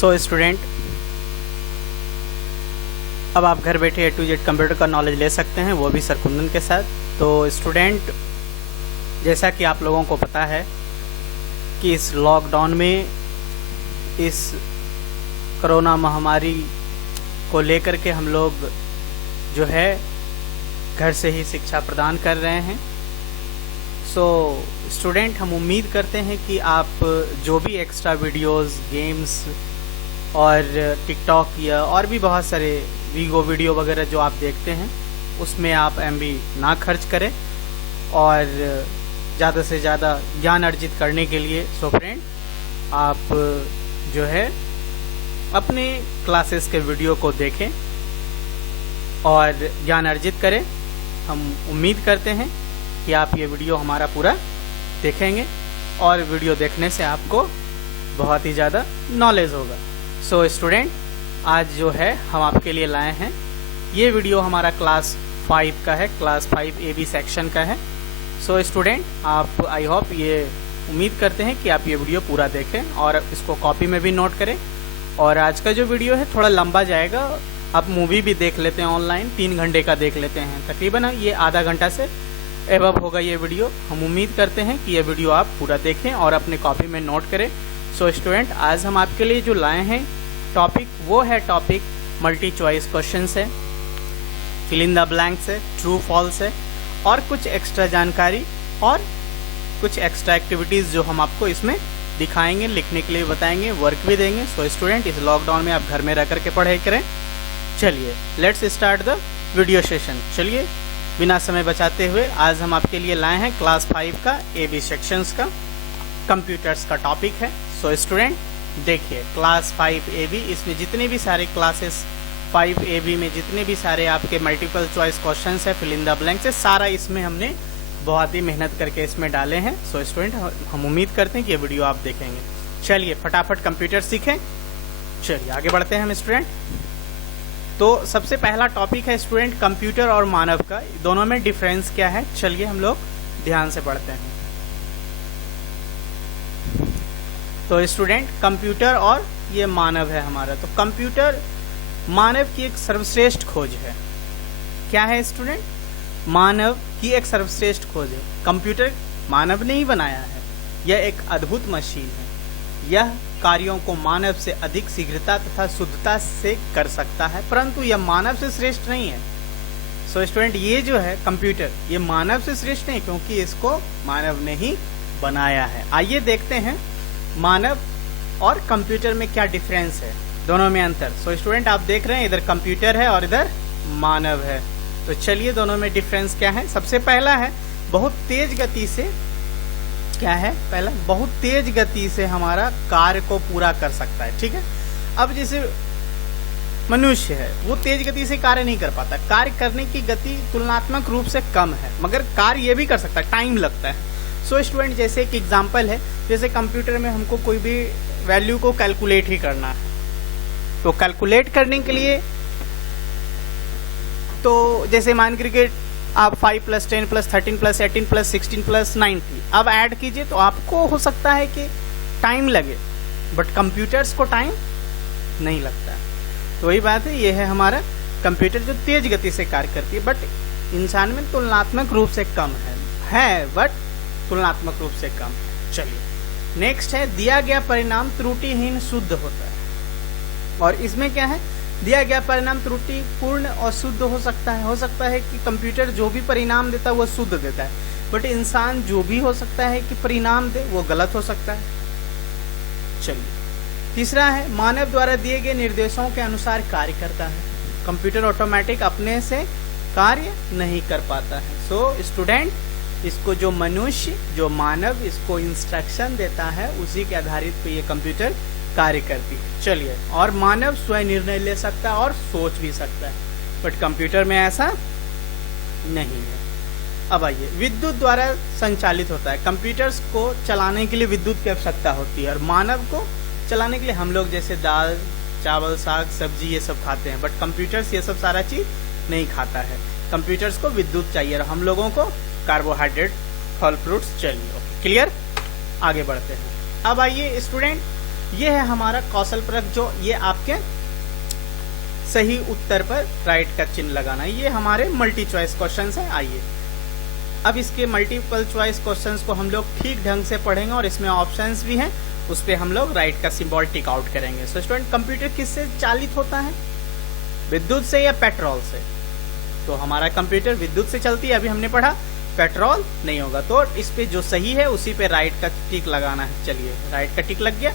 So student, अब आप घर बैठे A to Z कंप्यूटर का नॉलेज ले सकते हैं, वो भी सर कुंदन के साथ। तो स्टूडेंट, जैसा कि आप लोगों को पता है कि इस लॉकडाउन में, इस कोरोना महामारी को लेकर के हम लोग जो है घर से ही शिक्षा प्रदान कर रहे हैं। सो स्टूडेंट, हम उम्मीद करते हैं कि आप जो भी एक्स्ट्रा वीडियोस, गेम्स और टिकटॉक या और भी बहुत सारे वीडियो वगैरह जो आप देखते हैं, उसमें आप MB ना खर्च करें और ज़्यादा से ज़्यादा ज्ञान अर्जित करने के लिए सो फ्रेंड आप जो है अपने क्लासेस के वीडियो को देखें और ज्ञान अर्जित करें। हम उम्मीद करते हैं कि आप ये वीडियो हमारा पूरा देखेंगे और वीडियो देखने से आपको बहुत ही ज़्यादा नॉलेज होगा। सो स्टूडेंट, आज जो है हम आपके लिए लाए हैं, ये वीडियो हमारा क्लास 5 का है, क्लास 5 AB सेक्शन का है। सो स्टूडेंट, आप आई होप ये उम्मीद करते हैं कि आप ये वीडियो पूरा देखें और इसको कॉपी में भी नोट करें। और आज का जो वीडियो है थोड़ा लंबा जाएगा, आप मूवी भी देख लेते हैं ऑनलाइन, 3 घंटे का देख लेते हैं, तकरीबन ये आधा घंटा से एबव होगा ये वीडियो। हम उम्मीद करते हैं कि ये वीडियो आप पूरा देखें और अपने कॉपी में नोट करें। सो स्टूडेंट, आज हम आपके लिए जो लाए हैं टॉपिक, वो है टॉपिक मल्टी चॉइस क्वेश्चंस है, फिल इन द ब्लैंक्स है, ट्रू फॉल्स है और कुछ एक्स्ट्रा जानकारी और कुछ एक्स्ट्रा एक्टिविटीज़ जो हम आपको इसमें दिखाएंगे, लिखने के लिए बताएंगे, वर्क भी देंगे। सो स्टूडेंट, इस लॉकडाउन में आप घर में रह करके पढ़ाई करें। चलिए let's start the video session. चलिए बिना समय बचाते हुए आज हम आपके लिए लाए हैं क्लास 5 का AB सेक्शंस का कंप्यूटर्स का टॉपिक है। सो स्टूडेंट देखिए, क्लास 5 AB, इसमें जितने भी सारे क्लासेस 5 AB में जितने भी सारे आपके मल्टीपल चॉइस क्वेश्चंस है, फिल इन द ब्लैंक्स है, सारा इसमें हमने बहुत ही मेहनत करके इसमें डाले हैं। सो स्टूडेंट, हम उम्मीद करते हैं कि ये वीडियो आप देखेंगे। चलिए फटाफट कंप्यूटर सीखें। चलिए आगे बढ़ते हैं हम स्टूडेंट। तो सबसे पहला टॉपिक है स्टूडेंट कंप्यूटर और मानव का, दोनों में डिफरेंस क्या है, चलिए हम लोग ध्यान से पढ़ते हैं। तो स्टूडेंट, कंप्यूटर और ये मानव है हमारा। तो कंप्यूटर मानव की एक सर्वश्रेष्ठ खोज है। क्या है स्टूडेंट? मानव की एक सर्वश्रेष्ठ खोज है। कंप्यूटर मानव ने ही बनाया है, यह एक अद्भुत मशीन है। यह कार्यों को मानव से अधिक शीघ्रता तथा शुद्धता से कर सकता है, परंतु यह मानव से श्रेष्ठ नहीं है। सो स्टूडेंट, ये जो है कंप्यूटर, ये मानव से श्रेष्ठ नहीं, क्योंकि इसको मानव ने ही बनाया है। आइए देखते हैं मानव और कंप्यूटर में क्या डिफरेंस है, दोनों में अंतर। सो स्टूडेंट, आप देख रहे हैं इधर कंप्यूटर है और इधर मानव है। तो चलिए दोनों में डिफरेंस क्या है। सबसे पहला है बहुत तेज गति से, क्या है पहला, बहुत तेज गति से हमारा कार्य को पूरा कर सकता है। ठीक है, अब जैसे मनुष्य है, वो तेज गति से कार्य नहीं कर पाता, कार्य करने की गति तुलनात्मक रूप से कम है, मगर कार्य ये भी कर सकता है, टाइम लगता है। सो स्टूडेंट, जैसे एक एग्जांपल है, जैसे कंप्यूटर में हमको कोई भी वैल्यू को कैलकुलेट ही करना है, तो कैलकुलेट करने के लिए तो जैसे मान करके आप 5 + 10 + 13 + 18 + 16 + 90 अब ऐड कीजिए, तो आपको हो सकता है कि टाइम लगे, बट कंप्यूटर्स को टाइम नहीं लगता है। तो वही बात है, ये है हमारा कंप्यूटर जो तेज गति से कार्य करती है, बट इंसान में तुलनात्मक रूप से कम है बट तुलनात्मक रूप से कम है। चलिए नेक्स्ट है, दिया गया परिणाम त्रुटिहीन शुद्ध होता है। और इसमें क्या है, दिया गया परिणाम त्रुटिपूर्ण और शुद्ध हो सकता है कि कंप्यूटर जो भी परिणाम देता है वो शुद्ध देता है, बट इंसान जो भी हो सकता है कि परिणाम दे वो गलत हो सकता है। चलिए तीसरा है, मानव द्वारा दिए गए निर्देशों के अनुसार कार्य करता है, कंप्यूटर ऑटोमेटिक अपने से कार्य नहीं कर पाता है। सो स्टूडेंट, इसको जो मनुष्य, जो मानव इसको इंस्ट्रक्शन देता है, उसी के आधारित पे ये कंप्यूटर कार्य करती है। चलिए, और मानव स्वयं निर्णय ले सकता है और सोच भी सकता है, बट कंप्यूटर में ऐसा नहीं है। अब आइए, विद्युत द्वारा संचालित होता है। कंप्यूटर्स को चलाने के लिए विद्युत की आवश्यकता होती है, और मानव को चलाने के लिए हम लोग जैसे दाल, चावल, साग, सब्जी ये सब खाते हैं, बट कंप्यूटर्स ये सब सारा चीज नहीं खाता है। कंप्यूटर्स को विद्युत चाहिए और हम लोगों को कार्बोहाइड्रेट, फल फ्रूट्स। चलिए ओके, क्लियर, आगे बढ़ते हैं। अब आइए स्टूडेंट, ये है हमारा कौशल परक, जो ये आपके सही उत्तर पर राइट का चिन्ह लगाना है। ये हमारे मल्टी चॉइस क्वेश्चंस हैं। आइए अब इसके मल्टीपल चॉइस क्वेश्चंस को हम लोग ठीक ढंग से पढ़ेंगे और इसमें ऑप्शंस भी हैं, उस पर हम लोग राइट का सिंबल टिक आउट करेंगे। सो स्टूडेंट, कंप्यूटर किससे चालित होता है? विद्युत से या पेट्रोल से? तो हमारा कंप्यूटर विद्युत से चलती है, अभी हमने पढ़ा पेट्रोल नहीं होगा। तो इस पे जो सही है उसी पे राइट का टिक लगाना है। चलिए, राइट का टिक लग गया,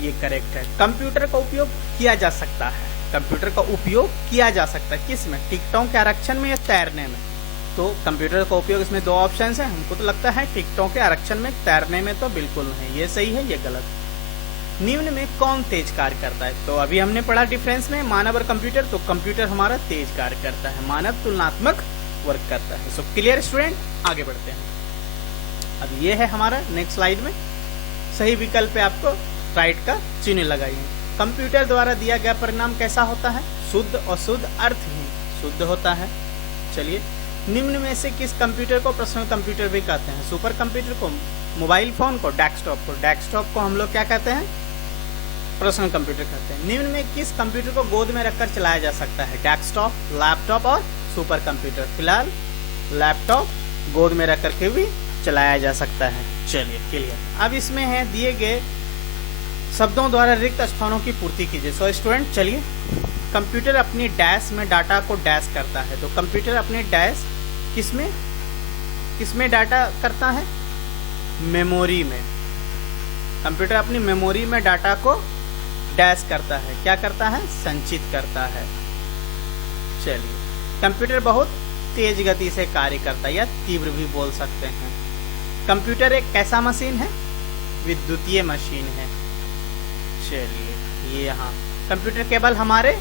ये करेक्ट है। कंप्यूटर का उपयोग किया जा सकता है, कंप्यूटर का उपयोग किया जा सकता है किस में? टिकटों के आरक्षण में या तैरने में? तो कंप्यूटर का उपयोग, इसमें दो ऑप्शन है। हमको तो लगता है टिकटों के आरक्षण में, तैरने में तो बिल्कुल नहीं। ये सही है, ये गलत। निम्न में कौन तेज कार्य करता है? तो अभी हमने पढ़ा डिफरेंस में मानव और कंप्यूटर, तो कंप्यूटर हमारा तेज कार्य करता है, मानव तुलनात्मक वर्क करता है। सो क्लियर स्टूडेंट, आगे बढ़ते हैं। अब ये है हमारा नेक्स्ट स्लाइड में सही विकल्प पे आपको राइट का चिन्ह लगाइए। कंप्यूटर द्वारा दिया गया परिणाम कैसा होता है? शुद्ध और शुद्ध अर्थहीन शुद्ध होता है। चलिए, निम्न में से किस कंप्यूटर को पर्सनल कंप्यूटर भी कहते हैं? सुपर कंप्यूटर को, मोबाइल फोन को, डेस्कटॉप को हम लोग क्या कहते हैं? पर्सनल कंप्यूटर कहते हैं। निम्न में किस कंप्यूटर को गोद में रखकर चलाया जा सकता है? डेस्कटॉप, लैपटॉप और सुपर कंप्यूटर। फिलहाल लैपटॉप गोद में रख करके भी चलाया जा सकता है। चलिए क्लियर। अब इसमें है दिए गए शब्दों द्वारा रिक्त स्थानों की पूर्ति कीजिए। सो स्टूडेंट, चलिए, कंप्यूटर अपनी डैश में डाटा को डैश करता है। तो कंप्यूटर अपने डैश किसमें डाटा करता है? मेमोरी में। कंप्यूटर अपनी मेमोरी में डाटा को डैश करता है। क्या करता है? संचित करता है। चलिए, कंप्यूटर बहुत तेज गति से कार्य करता है या तीव्र भी बोल सकते हैं। कंप्यूटर एक कैसा मशीन है? विद्युतीय मशीन है। चलिए, ये यहाँ कंप्यूटर केवल हमारे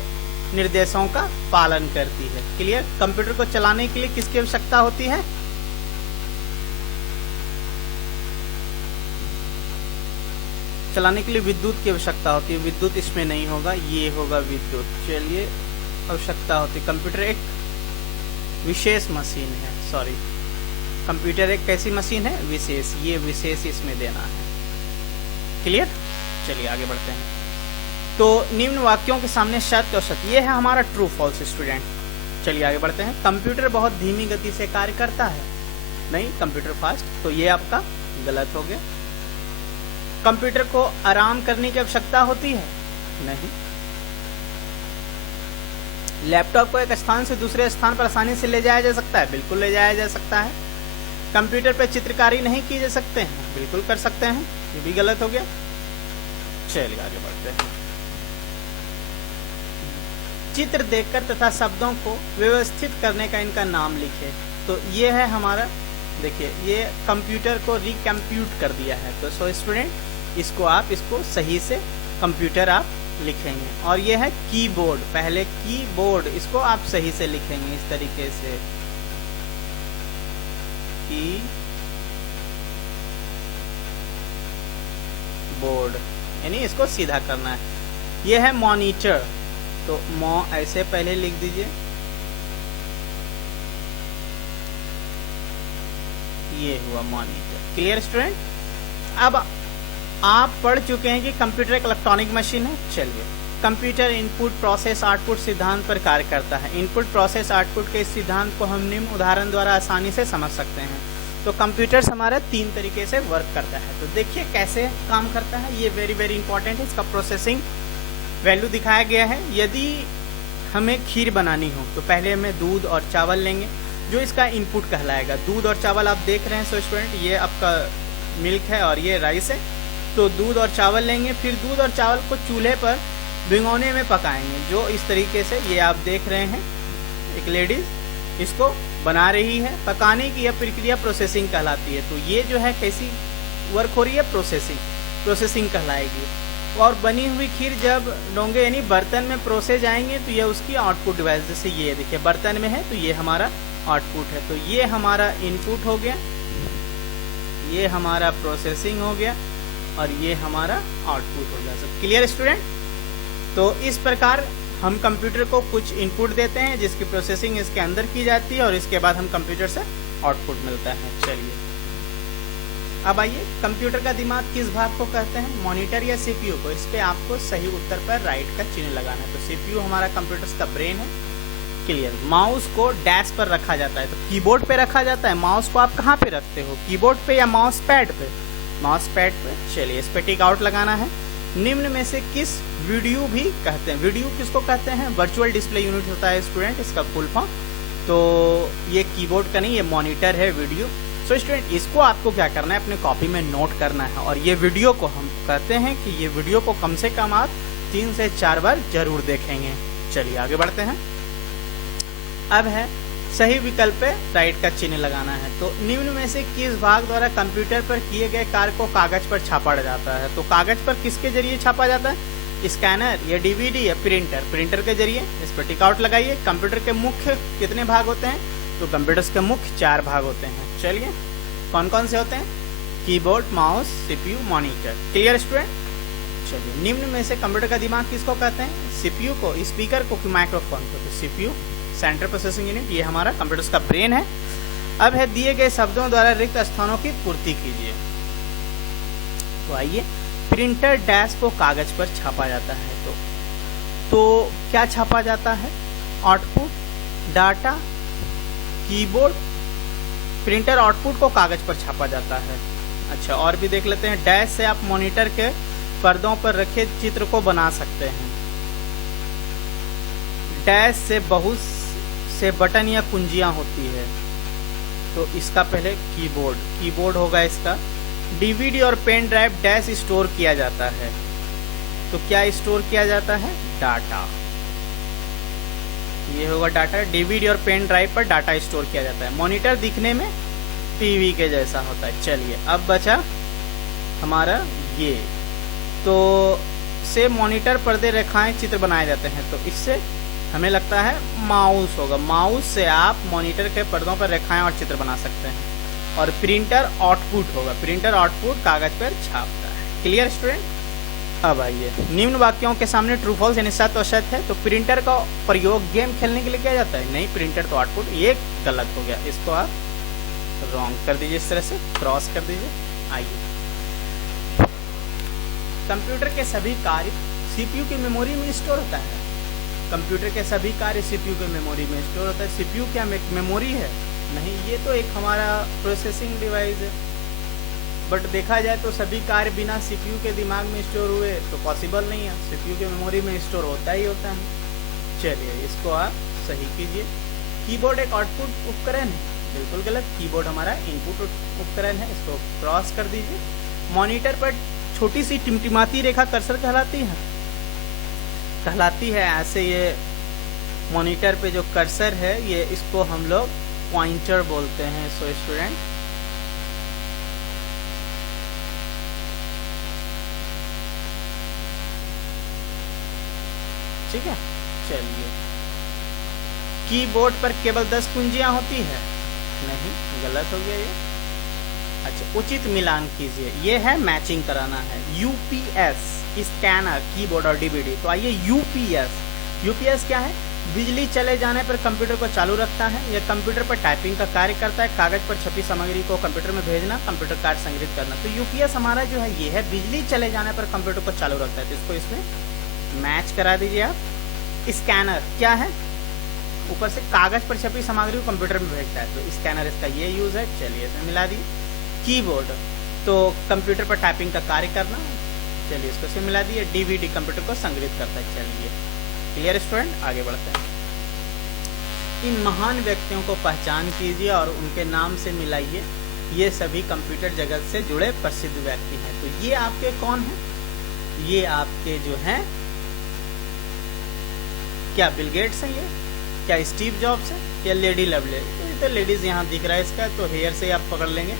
निर्देशों का पालन करती है। क्लियर। कंप्यूटर को चलाने के लिए किसकी आवश्यकता होती है? चलाने के लिए विद्युत की आवश्यकता होती है। विद्युत इसमें नहीं होगा, ये होगा विद्युत। चलिए, आवश्यकता होती है। कंप्यूटर एक विशेष मशीन है। सॉरी, कंप्यूटर एक कैसी मशीन है? विशेष। ये विशेष इसमें देना है। क्लियर। चलिए आगे बढ़ते हैं। तो निम्न वाक्यों के सामने सत्य और सत्य, ये है हमारा ट्रू फॉल्स स्टूडेंट। चलिए आगे बढ़ते हैं। कंप्यूटर बहुत धीमी गति से कार्य करता है। नहीं, कंप्यूटर फास्ट। तो ये आपका गलत हो गया। कंप्यूटर को आराम करने की आवश्यकता होती है? नहीं। लैपटॉप को एक स्थान से दूसरे स्थान पर आसानी से ले जाया जा सकता है? बिल्कुल ले जाया जा सकता है। कंप्यूटर पर चित्रकारी नहीं की जा सकते हैं? बिल्कुल कर सकते हैं। ये भी गलत हो गया। चलिए आगे बढ़ते हैं। चित्र देखकर तथा शब्दों को व्यवस्थित करने का इनका नाम लिखे। तो ये है हमारा, देखिए, ये कंप्यूटर को रिकम्प्यूट कर दिया है। तो सो स्टूडेंट, इसको सही से कंप्यूटर आप लिखेंगे। और ये है कीबोर्ड, पहले कीबोर्ड, इसको आप सही से लिखेंगे इस तरीके से, कीबोर्ड, यानी इसको सीधा करना है। ये है मॉनिटर, तो ऐसे पहले लिख दीजिए। ये हुआ मॉनिटर। Clear student. अब आप पढ़ चुके हैं कि कंप्यूटर एक इलेक्ट्रॉनिक मशीन है। चलिए, कंप्यूटर इनपुट प्रोसेस आउटपुट सिद्धांत पर कार्य करता है। इनपुट प्रोसेस आउटपुट के सिद्धांत को हम निम्न उदाहरण द्वारा आसानी से समझ सकते हैं। तो कंप्यूटर हमारा 3 तरीके से वर्क करता है। तो देखिए कैसे काम करता है, ये वेरी वेरी इंपॉर्टेंट है। इसका प्रोसेसिंग वैल्यू दिखाया गया है। यदि हमें खीर बनानी हो तो पहले हमें दूध और चावल लेंगे, जो इसका इनपुट कहलाएगा। दूध और चावल आप देख रहे हैं सो स्टूडेंट, ये आपका मिल्क है और ये राइस है। तो दूध और चावल लेंगे, फिर दूध और चावल को चूल्हे पर भिगोने में पकाएंगे, जो इस तरीके से ये आप देख रहे हैं। एक लेडीज इसको बना रही है। पकाने की यह प्रक्रिया प्रोसेसिंग कहलाती है। तो ये जो है कैसी वर्क हो रही है? प्रोसेसिंग कहलाएगी। और बनी हुई खीर जब डोंगे यानी बर्तन में परोसे जाएंगे तो यह उसकी आउटपुट डिवाइस, जैसे ये देखिए बर्तन में है तो ये हमारा आउटपुट है। तो ये हमारा इनपुट हो गया, ये हमारा प्रोसेसिंग हो गया और ये हमारा आउटपुट हो गया। सब क्लियर स्टूडेंट। तो इस प्रकार हम कंप्यूटर को कुछ इनपुट देते हैं जिसकी प्रोसेसिंग इसके अंदर की जाती है और इसके बाद हम कंप्यूटर से आउटपुट मिलता है। चलिए अब आइए, कंप्यूटर का दिमाग किस भाग को कहते हैं, मॉनिटर या सीपीयू को? इस पे आपको सही उत्तर पर राइट का चिन्ह लगाना है। तो सीपीयू हमारा कंप्यूटर का ब्रेन है। क्लियर। माउस को डैश पर रखा जाता है, तो कीबोर्ड पे रखा जाता है। माउस को आप कहाँ पे रखते हो, कीबोर्ड पे या माउस पैड पे? माउस पैड पे। चलिए, इस पे टिक आउट लगाना है। निम्न में से किस वीडियो भी कहते हैं? वीडियो किसको कहते हैं? वर्चुअल डिस्प्ले यूनिट होता है स्टूडेंट, इसका फुल फॉर्म। तो ये कीबोर्ड का नहीं, ये मॉनिटर है, वीडियो। सो स्टूडेंट, इसको आपको क्या करना है, अपने कॉपी में नोट करना है। और ये वीडियो को हम कहते हैं कि ये वीडियो को कम से कम आप 3 से 4 बार जरूर देखेंगे। चलिए आगे बढ़ते हैं। अब है सही विकल्प पे राइट का चिन्ह लगाना है। तो निम्न में से किस भाग द्वारा कंप्यूटर पर किए गए कार्य को कागज पर छापा जाता है? तो कागज पर किसके जरिए छापा जाता है, स्कैनर या डीवीडी या प्रिंटर? प्रिंटर के जरिए। इस पर टिक आउट लगाइए। कंप्यूटर के मुख्य कितने भाग होते हैं? तो कंप्यूटर्स के मुख्य 4 भाग होते हैं। चलिए, कौन कौन से होते हैं? Keyboard, mouse, CPU, monitor. Clear student? चलिए, निम्न में से कंप्यूटर का दिमाग किसको कहते हैं? सीपीयू को, स्पीकर को, माइक्रोफोन को? तो सीपीयू, सेंट्रल प्रोसेसिंग यूनिट, ये हमारा कंप्यूटर्स का ब्रेन है। अब है दिए गए शब्दों द्वारा रिक्त स्थानों की पूर्ति कीजिए। तो आइए, प्रिंटर डैश को कागज पर छापा जाता है। तो क्या छापा जाता है? Output, data, keyboard. Printer output को कागज पर छापा जाता है। अच्छा, और भी देख लेते हैं। डैश से आप मॉनिटर के पर्दों पर रखे चित्र को बना सकते हैं। डैश से बहुत से बटन या कुंजियां होती है। तो इसका पहले कीबोर्ड होगा इसका। डीवीडी और पेन ड्राइव डैश स्टोर किया जाता है। तो क्या स्टोर किया जाता है? डाटा। ये होगा डाटा। डीवीडी और पेन ड्राइव पर डाटा स्टोर किया जाता है। मॉनिटर दिखने में टीवी के जैसा होता है। चलिए, अब बचा हमारा ये। तो से मॉनिटर पर्दे रेखाएं चित्र बनाए जाते हैं। तो इससे हमें लगता है माउस होगा। माउस से आप मॉनिटर के पर्दों पर रेखाएं और चित्र बना सकते हैं। और प्रिंटर आउटपुट होगा। प्रिंटर आउटपुट कागज पर छापता है। Clear student? अब आइए, निम्न वाक्यों के सामने ट्रू फॉल्स यानी सत्य और असत्य है। तो प्रिंटर का प्रयोग गेम खेलने के लिए किया जाता है? नहीं, प्रिंटर तो आउटपुट। ये गलत हो गया, इसको आप रॉन्ग कर दीजिए, इस तरह से क्रॉस कर दीजिए। आइए, कंप्यूटर के सभी कार्य सीपीयू की मेमोरी में स्टोर होता है। कंप्यूटर के सभी कार्य सीपीयू की मेमोरी में स्टोर होता है। सीपीयू क्या मेमोरी है? नहीं, ये तो एक हमारा प्रोसेसिंग डिवाइस है। बट देखा जाए तो सभी कार्य बिना सीपीयू के दिमाग में स्टोर हुए तो पॉसिबल नहीं है। सीपीयू के मेमोरी में स्टोर होता ही होता है। चलिए, इसको आप सही कीजिए। कीबोर्ड एक आउटपुट उपकरण है? बिल्कुल गलत। कीबोर्ड हमारा इनपुट उपकरण है। इसको क्रॉस कर दीजिए। मॉनिटर पर छोटी सी टिमटिमाती रेखा कर्सर कहलाती है। ऐसे ये मॉनिटर पे जो कर्सर है, ये इसको हम लोग पॉइंटर बोलते हैं। सो स्टूडेंट, ठीक है। चलिए, कीबोर्ड पर केवल 10 कुंजियां होती है? नहीं, गलत हो गया ये। अच्छा, उचित मिलान कीजिए। ये है मैचिंग कराना है। यूपीएस, स्कैनर, कीबोर्ड और डीवीडी। तो आइए, यूपीएस क्या है? बिजली चले जाने पर कंप्यूटर को चालू रखता है। यह कंप्यूटर पर टाइपिंग का कार्य करता है। कागज पर छपी सामग्री को कंप्यूटर में भेजना, कंप्यूटर कार्य संग्रहित करना। तो यूपीएस हमारा जो है ये है, बिजली चले जाने पर कंप्यूटर को चालू रखता है। तो इसको इसमें मैच करा दीजिए आप। स्कैनर क्या है? ऊपर से कागज पर छपी सामग्री को कंप्यूटर में भेजता है। तो स्कैनर इसका ये यूज है। चलिए, इसमें मिला दी। कीबोर्ड तो कंप्यूटर पर टाइपिंग का कार्य करना। चलिए, इसको से मिला दिए। डीवीडी कंप्यूटर को संग्रहित करता है। चलिए, क्लियर स्टूडेंट? आगे बढ़ते हैं। इन महान व्यक्तियों को पहचान कीजिए और उनके नाम से मिलाइए। ये सभी कंप्यूटर जगत से जुड़े प्रसिद्ध व्यक्ति हैं। तो ये आपके कौन हैं? ये आपके जो हैं, क्या बिल गेट्स हैं? ये क्या स्टीव जॉब्स है या लेडी लवलेस? तो लेडीज यहाँ दिख रहा है इसका, तो हेयर से आप पकड़ लेंगे।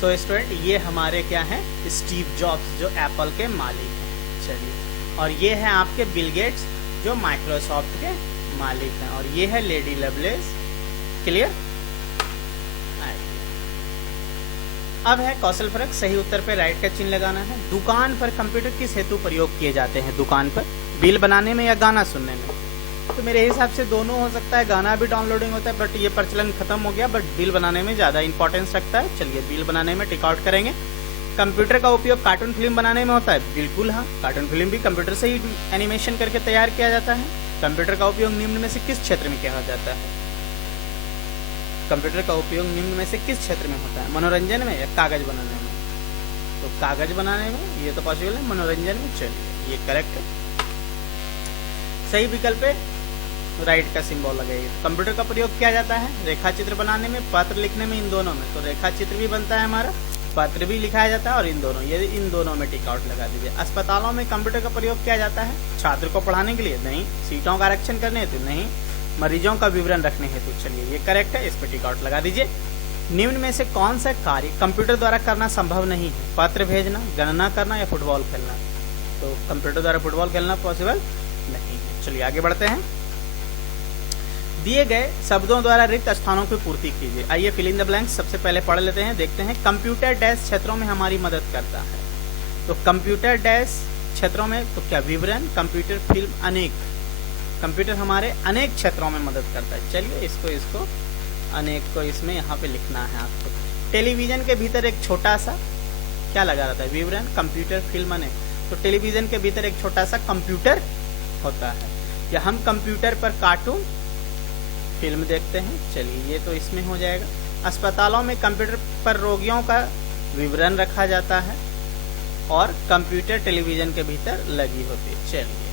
सो स्टूडेंट, ये हमारे क्या हैं? स्टीव जॉब्स, जो एप्पल के मालिक हैं। चलिए, और ये है आपके बिल गेट्स, जो माइक्रोसॉफ्ट के मालिक हैं। और ये है लेडी लवलेस। क्लियर? अब है कौशल फर्क। सही उत्तर पे राइट का चिन्ह लगाना है। दुकान पर कंप्यूटर किस हेतु प्रयोग किए जाते हैं? दुकान पर बिल बनाने में या गाना सुनने में? तो मेरे हिसाब से दोनों हो सकता है। गाना भी डाउनलोडिंग होता है, बट ये प्रचलन खत्म हो गया। बट बिल बनाने में ज्यादा इंपॉर्टेंस रखता है। चलिए, बिल बनाने में टिक आउट करेंगे। कंप्यूटर का उपयोग कार्टून फिल्म बनाने में होता है? बिल्कुल हाँ, कार्टून फिल्म भी कंप्यूटर से ही एनिमेशन करके तैयार किया जाता है। कंप्यूटर का उपयोग निम्न में से किस क्षेत्र में किया जाता है? कंप्यूटर का उपयोग निम्न में से किस क्षेत्र में होता है? मनोरंजन में या कागज बनाने में? तो कागज बनाने में ये तो पॉसिबल है, मनोरंजन में चलिए ये करेक्ट है। सही विकल्प है, राइट का सिंबल लगाइए। कंप्यूटर का प्रयोग किया जाता है रेखा चित्र बनाने में, पत्र लिखने में, इन दोनों में। तो रेखा चित्र भी बनता है हमारा, पत्र भी लिखाया जाता है, और इन दोनों, ये इन दोनों में टिक आउट लगा दीजिए। अस्पतालों में कंप्यूटर का प्रयोग किया जाता है छात्र को पढ़ाने के लिए? नहीं। सीटों का आरक्षण करने हेतु? नहीं। मरीजों का विवरण रखने हेतु? चलिए ये करेक्ट है, इस पर टिक आउट लगा दीजिए। निम्न में से कौन सा कार्य कंप्यूटर द्वारा करना संभव नहीं है? पत्र भेजना, गणना करना या फुटबॉल खेलना? तो कंप्यूटर द्वारा फुटबॉल खेलना पॉसिबल नहीं है। चलिए आगे बढ़ते हैं। दिए गए शब्दों द्वारा रिक्त स्थानों की पूर्ति कीजिए। आइए फिल इन द ब्लैंक्स सबसे पहले पढ़ लेते हैं, देखते हैं। कंप्यूटर डैश क्षेत्रों में हमारी मदद करता है। तो कंप्यूटर डैश क्षेत्रों में तो क्या? विवरण, कंप्यूटर, फिल्म, अनेक। कंप्यूटर हमारे अनेक क्षेत्रों में मदद करता है। चलिए इसको अनेक को इसमें यहाँ पे लिखना है आपको। टेलीविजन के भीतर एक छोटा सा क्या लगा रहता है? विवरण, कंप्यूटर, फिल्म, अनेक। तो टेलीविजन के भीतर एक छोटा सा कंप्यूटर होता है, या हम कंप्यूटर पर कार्टून फिल्म देखते हैं। चलिए ये तो इसमें हो जाएगा। अस्पतालों में कंप्यूटर पर रोगियों का विवरण रखा जाता है, और कंप्यूटर टेलीविजन के भीतर लगी होती है। चलिए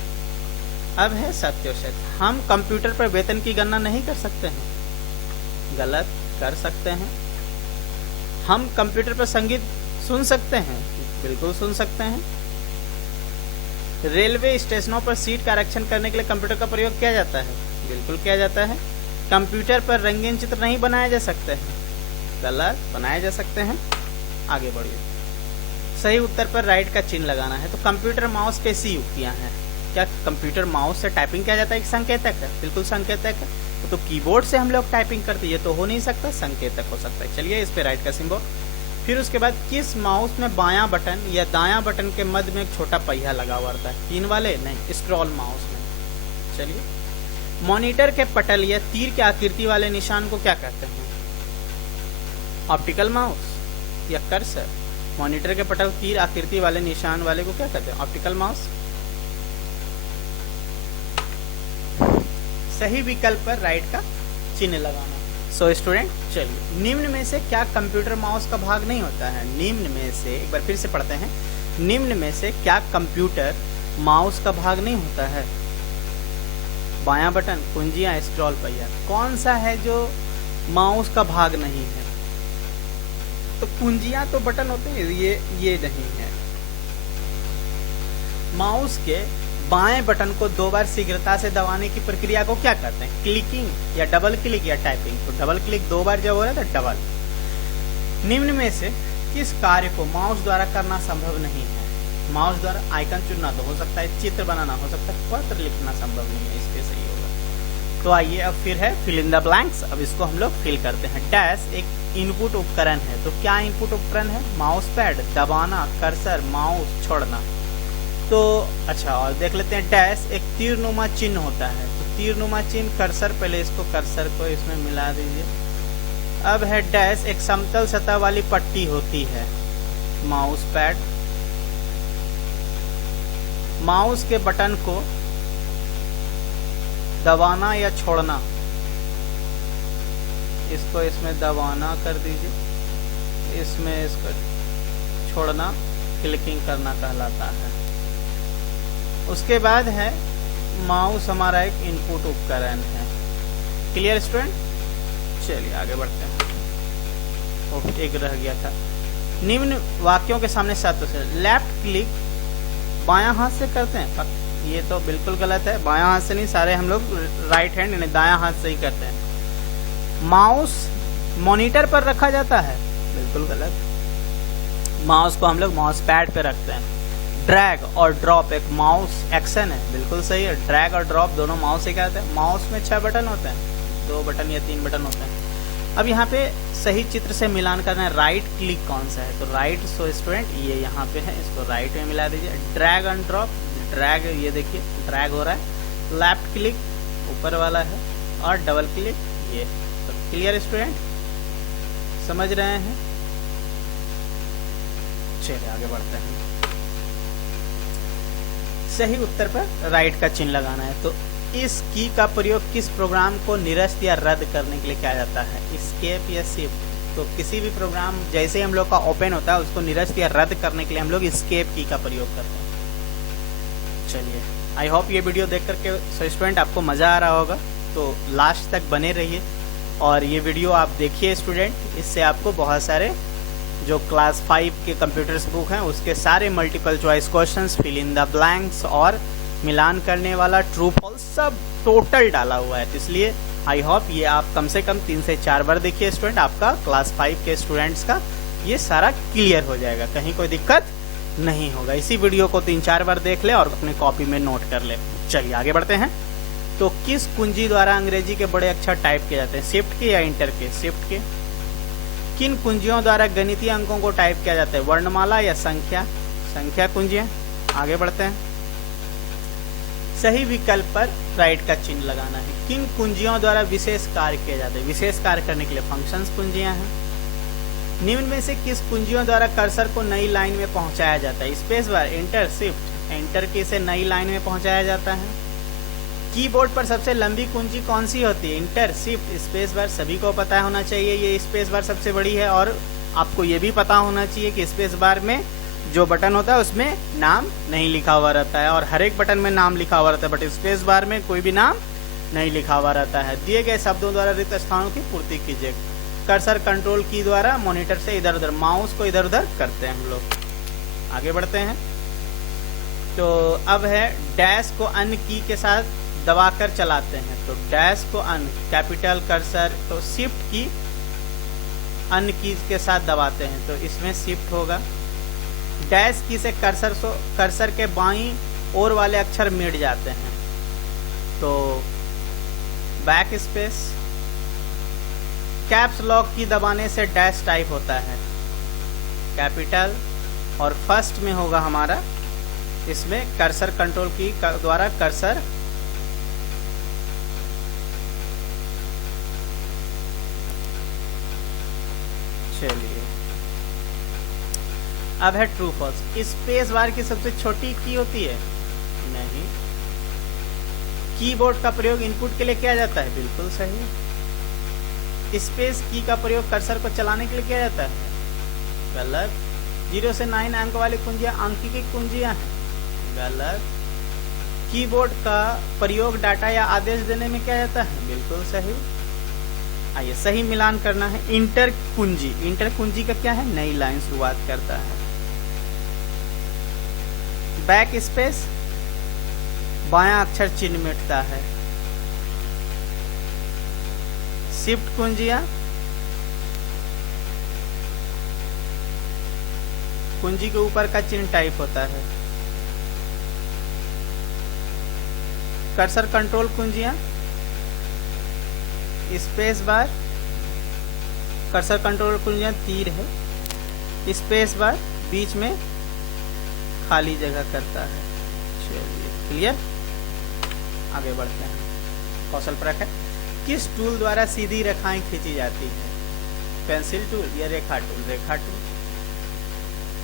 अब है सत्य और सत्य। हम कंप्यूटर पर वेतन की गणना नहीं कर सकते हैं? गलत, कर सकते हैं। हम कंप्यूटर पर संगीत सुन सकते हैं? बिल्कुल सुन सकते हैं। रेलवे स्टेशनों पर सीट का आरक्षण करने के लिए कंप्यूटर का प्रयोग किया जाता है? बिल्कुल किया जाता है। कंप्यूटर पर रंगीन चित्र नहीं बनाए जा सकते हैं? गलत, बनाए जा सकते हैं। आगे बढ़िए। सही उत्तर पर राइट का चिन्ह लगाना है। तो कंप्यूटर माउस कैसी युक्तियां हैं? क्या कंप्यूटर माउस से टाइपिंग किया जाता है? एक संकेतक है, बिल्कुल संकेतक है। तो कीबोर्ड से हम लोग टाइपिंग करते हैं, ये तो हो नहीं सकता, संकेतक हो सकता है। चलिए इस पे राइट का सिंबल। फिर उसके बाद किस माउस में बायां बटन या दायां बटन के मध्य में एक छोटा पहिया लगा हुआ रहता है? 3 वाले? नहीं, स्क्रॉल माउस में। चलिए, मॉनिटर के पटल या तीर के आकृति वाले निशान को क्या कहते हैं? ऑप्टिकल माउस या कर्सर? मॉनिटर के पटल तीर आकृति वाले निशान वाले को क्या कहते हैं? Optical mouse. सही विकल्प पर राइट का चिन्ह लगाना। सो स्टूडेंट चलिए, निम्न में से क्या कंप्यूटर माउस का भाग नहीं होता है? निम्न में से, एक बार फिर से पढ़ते हैं, निम्न में से क्या कंप्यूटर माउस का भाग नहीं होता है? बायां बटन, कुंजियां, स्क्रॉल पहिया, कौन सा है जो माउस का भाग नहीं है? तो कुंजियां तो बटन होते हैं, ये नहीं है। माउस के बाएं बटन को 2 बार शीघ्रता से दबाने की प्रक्रिया को क्या कहते हैं? क्लिकिंग या डबल क्लिक या टाइपिंग? तो डबल क्लिक 2 बार जब हो रहा है तो डबल। निम्न में से किस कार्य को माउस द्वारा करना संभव नहीं है? माउस द्वारा आइकन चुनना तो हो सकता है, चित्र बनाना हो सकता है, पत्र लिखना संभव नहीं है। इसके सही होगा। तो आइए अब फिर है फिल इन द ब्लैंक्स। अब इसको हम लोग फिल करते हैं। डैश एक इनपुट उपकरण है। तो क्या इनपुट उपकरण है? माउस पैड, दबाना, कर्सर, माउस छोड़ना। तो अच्छा, और देख लेते हैं। डैश एक तीरनुमा चिन्ह होता है। तो तीरनुमा चिन्ह, कर्सर, पहले इसको कर्सर को इसमें मिला दीजिए। अब है डैश एक समतल सतह वाली पट्टी होती है। माउस पैड, माउस के बटन को दबाना या छोड़ना, इसको इसमें दबाना कर दीजिए, इसमें इसको छोड़ना क्लिकिंग करना कहलाता है। उसके बाद है माउस हमारा एक इनपुट उपकरण है। Clear student? चलिए आगे बढ़ते हैं। ओह, एक रह गया था। निम्न वाक्यों के सामने सत्य से। लेफ्ट क्लिक बायां हाथ से करते हैं? ये तो बिल्कुल गलत है। बायां हाथ से नहीं, सारे हम लोग राइट हैंड यानी दायां हाथ से ही करते हैं। माउस मॉनिटर पर रखा जाता है? बिल्कुल गलत। माउस को हम लोग माउस पैड पे रखते हैं। ड्रैग और ड्रॉप एक माउस एक्शन है? बिल्कुल सही है। ड्रैग और ड्रॉप दोनों माउस से कहते हैं। माउस में 6 बटन होते हैं, 2 बटन या 3 बटन होते हैं। अब यहाँ पे सही चित्र से मिलान करना है। राइट क्लिक कौन सा है? तो राइट। सो स्टूडेंट ये यहाँ पे है, इसको राइट में मिला दीजिए। ड्रैग एंड ड्रॉप, ड्रैग ये देखिए ड्रैग हो रहा है। लेफ्ट क्लिक ऊपर वाला है, और डबल क्लिक ये। तो क्लियर स्टूडेंट? समझ रहे हैं? चलिए आगे बढ़ते हैं। सही उत्तर पर राइट का चिन्ह लगाना है। तो इस की का प्रयोग किस प्रोग्राम को निरस्त या रद्द करने के लिए किया जाता है? एस्केप या शिफ्ट। तो किसी भी प्रोग्राम जैसे हम लोग का ओपन होता है उसको निरस्त या रद्द करने के लिए हम लोग एस्केप की का प्रयोग करते हैं। चलिए, आई होप ये वीडियो देख करके स्टूडेंट आपको मज़ा आ रहा होगा, तो लास्ट तक बने रहिए और ये वीडियो आप देखिए स्टूडेंट। इससे आपको बहुत सारे जो क्लास 5 के कंप्यूटर्स बुक हैं उसके सारे multiple choice questions, fill in the blanks और मिलान करने वाला ट्रू फॉल्स सब टोटल डाला हुआ है। तो इसलिए आई होप ये आप कम से कम 3 से 4 बार देखिए स्टूडेंट, आपका क्लास 5 के स्टूडेंट्स का ये सारा क्लियर हो जाएगा, कहीं कोई दिक्कत नहीं होगा। इसी वीडियो को 3-4 बार देख ले और अपने कॉपी में नोट कर ले। चलिए आगे बढ़ते हैं। तो किस कुंजी द्वारा अंग्रेजी के बड़े अक्षर टाइप किए जाते हैं? शिफ्ट के या इंटर के? शिफ्ट के। किन कुंजियों द्वारा गणितीय अंकों को टाइप किया जाता है? वर्णमाला या संख्या? संख्या कुंजियां। आगे बढ़ते हैं। सही विकल्प पर राइट का चिन्ह लगाना है। किन कुंजियों द्वारा विशेष कार्य किए जाते हैं? विशेष कार्य करने के लिए फंक्शंस कुंजियां हैं। निम्न में से किस कुंजियों द्वारा कर्सर को नई लाइन में पहुंचाया जाता है? Space bar, inter, shift. Enter की से नई लाइन में पहुंचाया जाता है। कीबोर्ड पर सबसे लंबी कुंजी कौन सी होती है? Inter, shift, space bar. सभी को पता होना चाहिए ये स्पेस बार सबसे बड़ी है, और आपको ये भी पता होना चाहिए कि स्पेस बार में जो बटन होता है उसमें नाम नहीं लिखा हुआ रहता है, और हर एक बटन में नाम लिखा हुआ रहता है, बट स्पेस बार में कोई भी नाम नहीं लिखा हुआ रहता है। दिए गए शब्दों द्वारा रिक्त स्थानों की पूर्ति कीजिए। कर्सर कंट्रोल की द्वारा मॉनिटर से इधर उधर, माउस को इधर उधर करते हैं हम लोग। आगे बढ़ते हैं। तो अब है डैश को अन्य की के साथ दबाकर चलाते हैं। तो डैश को अन्य, कैपिटल कर्सर, तो शिफ्ट की अन्य की के साथ दबाते हैं, तो इसमें शिफ्ट होगा। डैश की से कर्सर के बाईं ओर वाले अक्षर मिट जाते हैं, तो बैक स्पेस। कैप्स लॉक की दबाने से डैश टाइप होता है, कैपिटल, और फर्स्ट में होगा हमारा, इसमें कर्सर कंट्रोल की द्वारा कर्सर चलिए अब है ट्रू फॉल्स। स्पेस बार की सबसे छोटी की होती है? नहीं। कीबोर्ड का प्रयोग इनपुट के लिए किया जाता है? बिल्कुल सही। स्पेस की का प्रयोग कर्सर को चलाने के लिए किया जाता है? गलत। 0 से 9 अंक वाली कुंजियां अंकीय कुंजियां हैं? गलत। कीबोर्ड का प्रयोग डाटा या आदेश देने में किया जाता है? बिल्कुल सही। आइए सही मिलान करना है। इंटर कुंजी, इंटर कुंजी का क्या है? नई लाइन शुरुआत करता है। बैक स्पेस, बायां अक्षर चिन्ह मिटता है। शिफ्ट कुंजियां, कुंजी के ऊपर का चिन्ह टाइप होता है। कर्सर कंट्रोल कुंजियां, स्पेस बार, कर्सर कंट्रोल कुंजियां तीर है, स्पेस बार बीच में खाली जगह करता है। चलिए क्लियर, आगे बढ़ते हैं। कौशल परख है। किस टूल द्वारा सीधी रेखाएं खींची जाती है? पेंसिल टूल या रेखा टूल? रेखा टूल।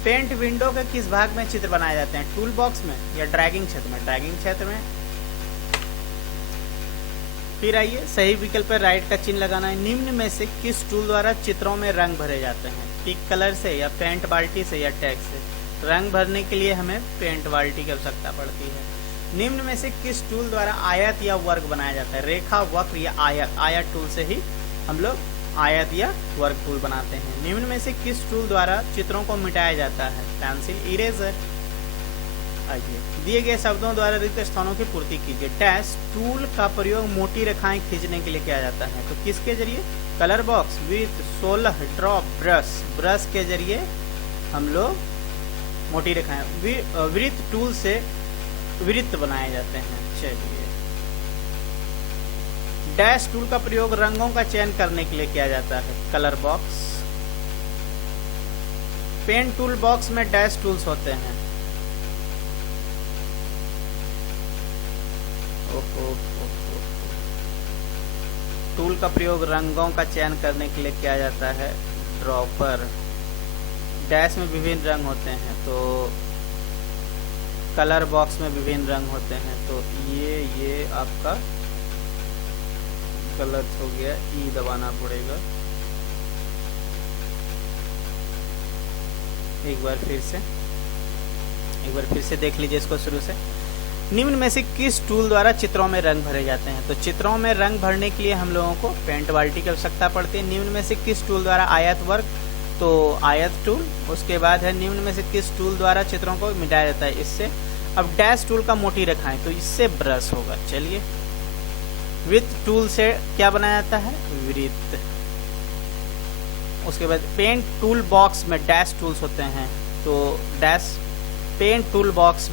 पेंट विंडो के किस भाग में चित्र बनाए जाते हैं? टूल बॉक्स में या ड्रैगिंग क्षेत्र में? ड्रैगिंग क्षेत्र में। फिर आइए सही विकल्प पर राइट का चिन्ह लगाना है। निम्न में से किस टूल द्वारा चित्रों में रंग भरे जाते हैं? पिक कलर से या पेंट बाल्टी से या टैग से? रंग भरने के लिए हमें पेंट बाल्टी की आवश्यकता पड़ती है। निम्न में से किस टूल द्वारा आयत या वर्ग बनाया जाता है? रेखा, वक्र या आयत? आयत टूल से ही हम लोग आयत या वर्ग टूल बनाते हैं। निम्न में से किस टूल द्वारा चित्रों को मिटाया जाता है? Pencil, eraser. आइए दिए गए शब्दों द्वारा रिक्त स्थानों की पूर्ति कीजिए। डैश टूल का प्रयोग मोटी रेखाएं खींचने के लिए किया जाता है, तो किसके जरिए? कलर बॉक्स, वृत्त, 16, ड्रॉप, ब्रश। ब्रश के जरिए हम लोग मोटी रेखाएं, वृत्त टूल से वृत्त बनाए जाते हैं। चलिए डैश टूल का प्रयोग रंगों का चयन करने के लिए किया जाता है? Colour box. Pen tool box में डैश टूल्स होते हैं। टूल का प्रयोग रंगों का चयन करने के लिए किया जाता है? ड्रॉपर। डैश में विभिन्न रंग होते हैं, तो कलर बॉक्स में विभिन्न रंग होते हैं, तो ये आपका गलत हो गया, ई दबाना पड़ेगा। एक बार फिर से देख लीजिए इसको शुरू से। निम्न में से किस टूल द्वारा चित्रों में रंग भरे जाते हैं? तो चित्रों में रंग भरने के लिए हम लोगों को पेंट बाल्टी की आवश्यकता पड़ती है। निम्न में से किस टूल द्वारा आयत वर्ग, तो आयत टूल। उसके बाद है निम्न में से किस टूल द्वारा चित्रों को मिटाया जाता है? इससे। अब डैश टूल का मोटी रेखाएं, तो इससे ब्रश होगा। चलिए, वृत्त टूल से क्या बनाया जाता है? वृत्त। उसके बाद पेंट टूल बॉक्स में डैश टूल्स होते हैं, तो डैश पेंट टूल बॉक्स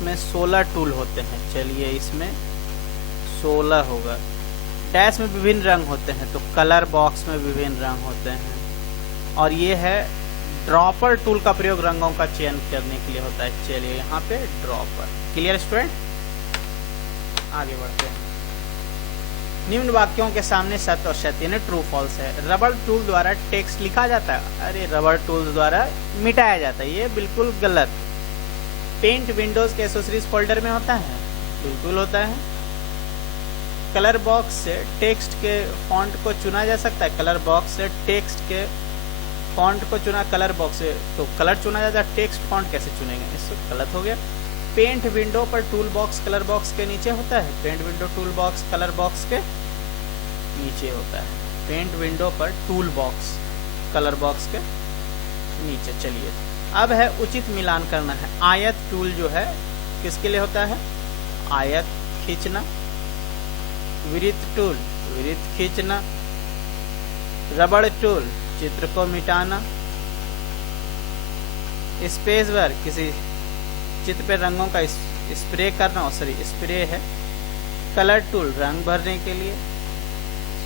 में 16 टूल होते हैं। चलिए, इसमें 16 होगा। डैश में विभिन्न रंग होते हैं, तो कलर बॉक्स में विभिन्न रंग होते हैं। और ये है ड्रॉपर टूल का प्रयोग रंगों का चयन करने के लिए होता है। चलिए, यहाँ पे ड्रॉपर। Clear student? आगे बढ़ते हैं। निम्न वाक्यों के सामने सत्य और सत्य यानी ट्रू फॉल्स है। रबर टूल द्वारा टेक्स्ट लिखा जाता है, अरे रबर टूल द्वारा मिटाया जाता है, ये बिल्कुल गलत। पेंट विंडोज के एसेसरीज फोल्डर में होता है, बिल्कुल होता है। कलर बॉक्स से टेक्स्ट के फॉन्ट को चुना जा सकता है, कलर बॉक्स से टेक्स्ट के फॉन्ट को चुना, कलर बॉक्स से तो कलर चुना जाता है, टेक्स्ट फॉन्ट कैसे चुनेंगे? इससे गलत हो गया। पेंट विंडो पर टूल बॉक्स कलर बॉक्स के नीचे होता है, paint window tool box colour box के नीचे होता है। पेंट विंडो पर टूल बॉक्स कलर बॉक्स के नीचे। चलिए, अब है उचित मिलान करना है। आयत टूल जो है किसके लिए होता है? आयत खींचना। वृत्त टूल वृत्त खींचना। रबड़ टूल चित्र को मिटाना। स्पेस बार किसी चित्र पे रंगों का स्प्रे करना, स्प्रे है। कलर टूल रंग भरने के लिए।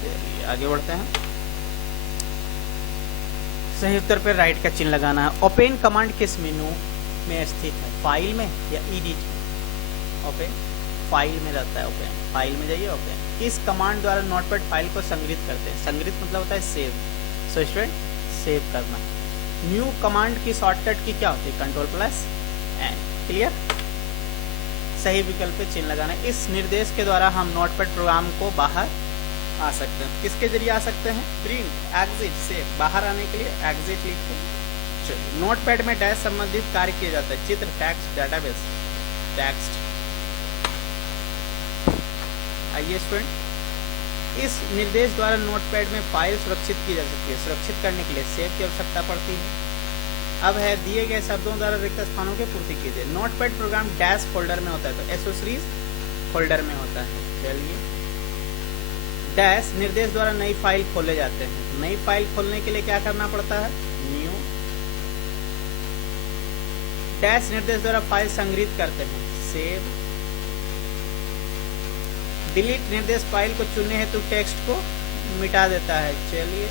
चलिए, आगे बढ़ते हैं। सही उत्तर पे राइट का चिन्ह लगाना है। ओपन कमांड किस मेनू में स्थित है? फाइल में या एडिट में? ओपन फाइल में रहता है। ओपन फाइल में जाइए। ओपन किस कमांड द्वारा नोटपैड फाइल को संग्रहित करते हैं? संग्रहित मतलब होता है सेव। सो स्टूडेंट, सेव करना। न्यू कमांड की शॉर्टकट की क्या होती है? Ctrl+N। क्लियर? सही विकल्प पे चिन्ह लगाना। इस निर्देश के द्वारा हम नोटपैड प्रोग्राम को बाहर आ सकते हैं। किसके जरिए आ सकते हैं? प्रिंट, एग्जिट से बाहर आने के लिए एग्जिट लिखते हैं। चलिए, नोटपैड में डैश संबंधित कार्य किया जाता है। चित्र, टेक्स्ट, डेटाबेस, टेक्स्ट। आइए स्टूडेंट, इस निर्देश द्वारा नोटपैड में फाइल सुरक्षित की जा सकती है। सुरक्षित करने के लिए सेव की आवश्यकता पड़ती है। अब है दिए गए शब्दों द्वारा रिक्त स्थानों की पूर्ति कीजिए। नोटपैड प्रोग्राम डैश फोल्डर में होता है, तो एसेसरीज फोल्डर में होता है। चलिए, डैश निर्देश द्वारा नई फाइल खोले जाते हैं। नई फाइल खोलने के लिए क्या करना पड़ता है? न्यू। डैश निर्देश द्वारा फाइल संग्रहित करते हैं। सेव। डिलीट निर्देश फाइल को चुनने हेतु टेक्स्ट को मिटा देता है। चलिए,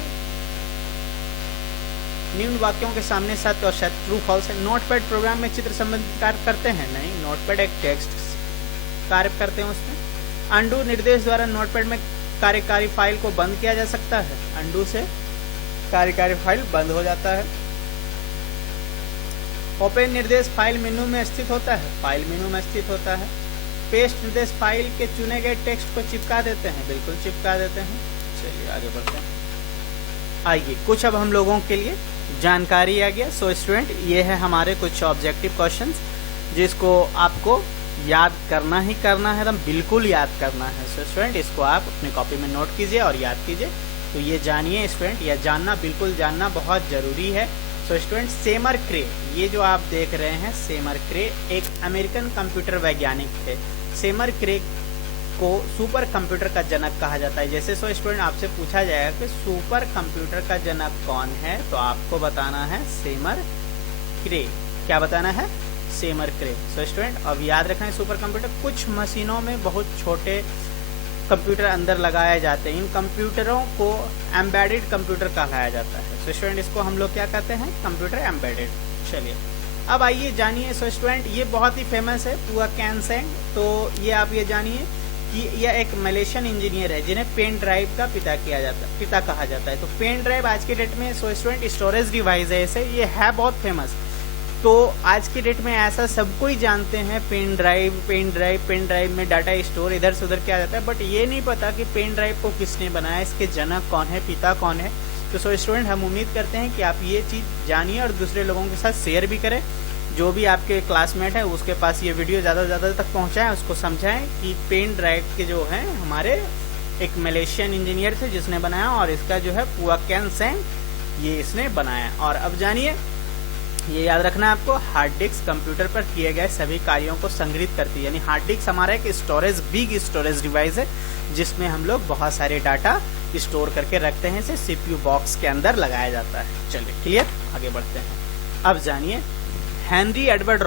निम्न वाक्यों के सामने सत्य और सत्य ट्रू फॉल्स है। नोटपैड प्रोग्राम में चित्र संबंधित कार्य करते हैं? नहीं, नोटपैड एक टेक्स्ट कार्य करते हैं उसमें। अंडू निर्देश द्वारा नोटपैड में कार्यकारी फाइल को बंद किया जा सकता है। अंडू से कार्यकारी फाइल बंद हो जाता है। ओपन निर्देश फाइल मेनू में स्थित होता है, फाइल मेनू में स्थित होता है। पेस्ट निर्देश फाइल के चुने गए टेक्स्ट को चिपका देते हैं, बिल्कुल चिपका देते हैं। चलिए, आगे बढ़ते हैं। आइए, कुछ अब हम लोगों के लिए जानकारी आ गया। सो स्टूडेंट, ये है हमारे कुछ ऑब्जेक्टिव क्वेश्चंस जिसको आपको याद करना ही करना है, एकदम बिल्कुल याद करना है। सो स्टूडेंट, इसको आप अपनी कॉपी में नोट कीजिए और याद कीजिए। तो ये जानिए स्टूडेंट, यह जानना बिल्कुल जानना बहुत जरूरी है। सो स्टूडेंट, सेमर क्रे, ये जो आप देख रहे हैं सेमर क्रे एक अमेरिकन कंप्यूटर वैज्ञानिक थे। सेमर क्रे को सुपर कंप्यूटर का जनक कहा जाता है। जैसे सो स्टूडेंट आपसे पूछा जाएगा कि सुपर कंप्यूटर का जनक कौन है, तो आपको बताना है सेमर क्रे। क्या बताना है? सेमर क्रे। सो स्टूडेंट, अब याद रखें सुपर कंप्यूटर, कुछ मशीनों में बहुत छोटे कंप्यूटर अंदर लगाए जाते हैं। इन कंप्यूटरों को एम्बेडेड कंप्यूटर कहलाया जाता है। सो स्टूडेंट, इसको हम लोग क्या कहते हैं? Computer embedded. चलिए, अब आइए जानिए। सो स्टूडेंट, ये बहुत ही फेमस है पुआ कैन सेंग। तो ये आप ये जानिए कि यह एक मलेशियन इंजीनियर है जिन्हें पेन ड्राइव का पिता कहा जाता है। तो पेन ड्राइव आज के डेट में स्टूडेंट स्टोरेज डिवाइस है, ऐसे ये है बहुत फेमस। तो आज के डेट में ऐसा सब कोई जानते हैं पेन ड्राइव में डाटा स्टोर इधर से उधर किया जाता है, बट ये नहीं पता कि पेन ड्राइव को किसने बनाया, इसके जनक कौन है, पिता कौन है। तो स्टूडेंट हम उम्मीद करते हैं कि आप ये चीज़ जानिए और दूसरे लोगों के साथ शेयर भी करें। जो भी आपके क्लासमेट है उसके पास ये वीडियो ज़्यादा से ज़्यादा तक पहुँचाएँ, उसको समझाएं कि पेन ड्राइव के जो हैं हमारे एक मलेशियन इंजीनियर थे जिसने बनाया, और इसका जो है पुआ कैन सेंग ये इसने बनाया। और अब जानिए, ये याद रखना है आपको, हार्ड डिस्क कंप्यूटर पर किए गए सभी कार्यों को संग्रहित करती है। यानी हार्ड डिस्क हमारा एक बिग स्टोरेज डिवाइस है जिसमें हम लोग बहुत सारे डाटा स्टोर करके रखते हैं, इसे सीपीयू बॉक्स के अंदर लगाया जाता है। चलिए क्लियर, आगे बढ़ते हैं। अब जानिए, हेनरी एडवर्ड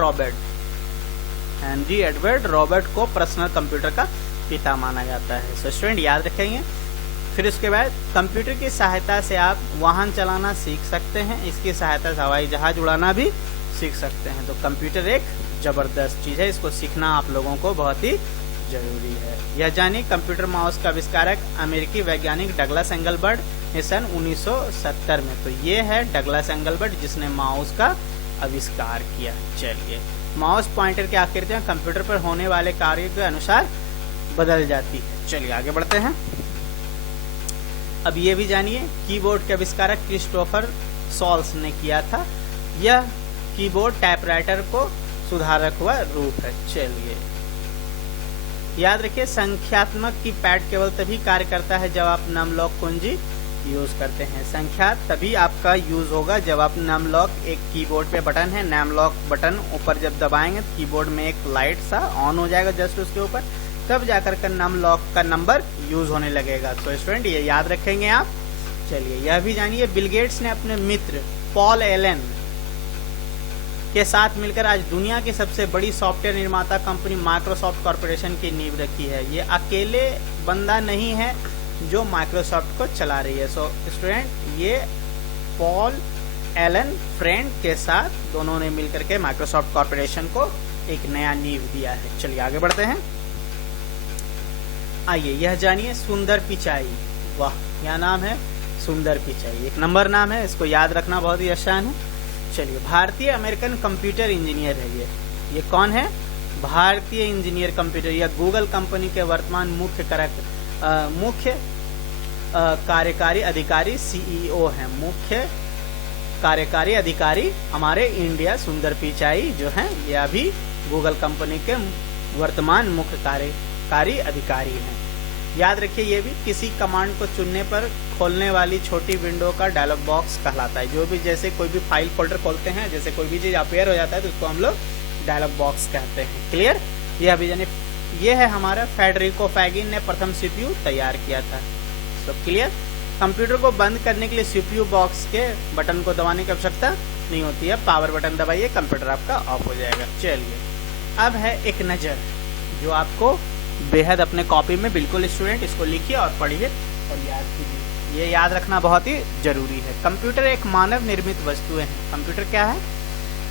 रॉबर्ट को पर्सनल कंप्यूटर का पिता माना जाता है। सो स्टूडेंट याद रखेंगे। फिर उसके बाद कंप्यूटर की सहायता से आप वाहन चलाना सीख सकते हैं, इसकी सहायता से हवाई जहाज उड़ाना भी सीख सकते हैं। तो कंप्यूटर एक जबरदस्त चीज़ है, इसको सीखना आप लोगों को बहुत ही जरूरी है। यह जानिए, कंप्यूटर माउस का आविष्कारक अमेरिकी वैज्ञानिक डगलस एंगलबर्ट ने सन 1970 में। तो ये है डगलस एंगलबर्ट जिसने माउस का आविष्कार किया। चलिए, माउस पॉइंटर की आकृतियां कंप्यूटर पर होने वाले कार्य के अनुसार बदल जाती है। चलिए आगे बढ़ते हैं। अब ये भी जानिए, कीबोर्ड के आविष्कारक क्रिस्टोफर सॉल्स ने किया था। यह कीबोर्ड टाइपराइटर को सुधारक हुआ रूप है। चलिए याद रखिए, संख्यात्मक की पैड केवल तभी कार्य करता है जब आप नमलॉक कुंजी यूज करते हैं। संख्या तभी आपका यूज होगा जब आप नमलॉक, एक कीबोर्ड पे बटन है नमलॉक बटन, ऊपर जब दबाएंगे तो कीबोर्ड में एक लाइट सा ऑन हो जाएगा जस्ट उसके ऊपर, तब जाकर के नमलॉक का नंबर यूज होने लगेगा। तो स्टूडेंट ये याद रखेंगे आप। चलिए यह भी जानिए, बिल गेट्स ने अपने मित्र पॉल एलन के साथ मिलकर आज दुनिया की सबसे बड़ी सॉफ्टवेयर निर्माता कंपनी माइक्रोसॉफ्ट कॉर्पोरेशन की नींव रखी है। ये अकेले बंदा नहीं है जो माइक्रोसॉफ्ट को चला रही है। सो स्टूडेंट, ये पॉल एलन फ्रेंड के साथ दोनों ने मिलकर के माइक्रोसॉफ्ट कॉर्पोरेशन को एक नया नींव दिया है। चलिए आगे बढ़ते हैं। आइए यह जानिए, सुंदर पिचाई। वाह, क्या नाम है, सुंदर पिचाई, एक नंबर नाम है, इसको याद रखना बहुत ही आसान है। चलिए, भारतीय अमेरिकन कंप्यूटर इंजीनियर है ये कौन है, भारतीय इंजीनियर कंप्यूटर, या गूगल कंपनी के वर्तमान मुख्य कार्यकारी अधिकारी सीईओ हैं। मुख्य कार्यकारी अधिकारी हमारे इंडिया सुंदर पिचाई जो हैं, ये अभी गूगल कंपनी के वर्तमान मुख्य कार्यकारी अधिकारी हैं। याद रखिए, ये भी किसी कमांड को चुनने पर खोलने वाली छोटी विंडो का डायलॉग बॉक्स कहलाता है। जो भी जैसे कोई भी फाइल फोल्डर खोलते हैं, जैसे कोई भी चीज अपेयर हो जाता है तो उसको हम लोग डायलॉग बॉक्स कहते हैं। क्लियर, ये अभी जाने, ये है हमारा फेडरिको फैगिन ने प्रथम सीपीयू तैयार किया था। सब क्लियर। कंप्यूटर को बंद करने के लिए सीपीयू बॉक्स के बटन को दबाने की आवश्यकता नहीं होती है, पावर बटन दबाइए, कंप्यूटर आपका ऑफ हो जाएगा। चलिए, अब है एक नज़र जो आपको बेहद अपने कॉपी में बिल्कुल स्टूडेंट इसको लिखिए और पढ़िए और याद कीजिए, ये याद रखना बहुत ही जरूरी है। कंप्यूटर एक मानव निर्मित वस्तु है। कंप्यूटर क्या है,